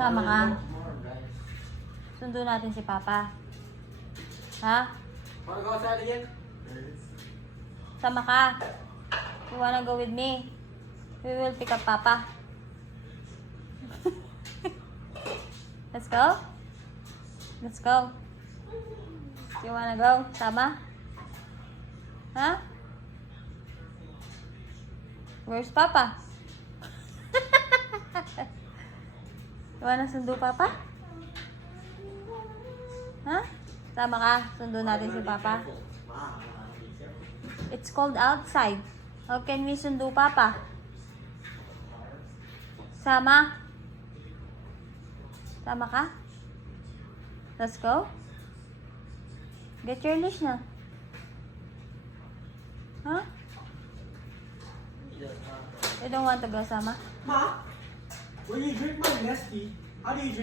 Sama ka. Sundo natin si Papa. Ha? Sama ka. You wanna go with me? We will pick up Papa. Let's go? Let's go. You wanna go? Sama? Ha? Where's Papa? You wanna sundo Papa? Ha? Sama ka. Sundo natin si Papa. It's cold outside. How can we sundo Papa? Sama? Sama ka? Let's go? Get your leash na. Huh? You don't want to go, Sama? Ma, when you drink my nesty, how do you drink?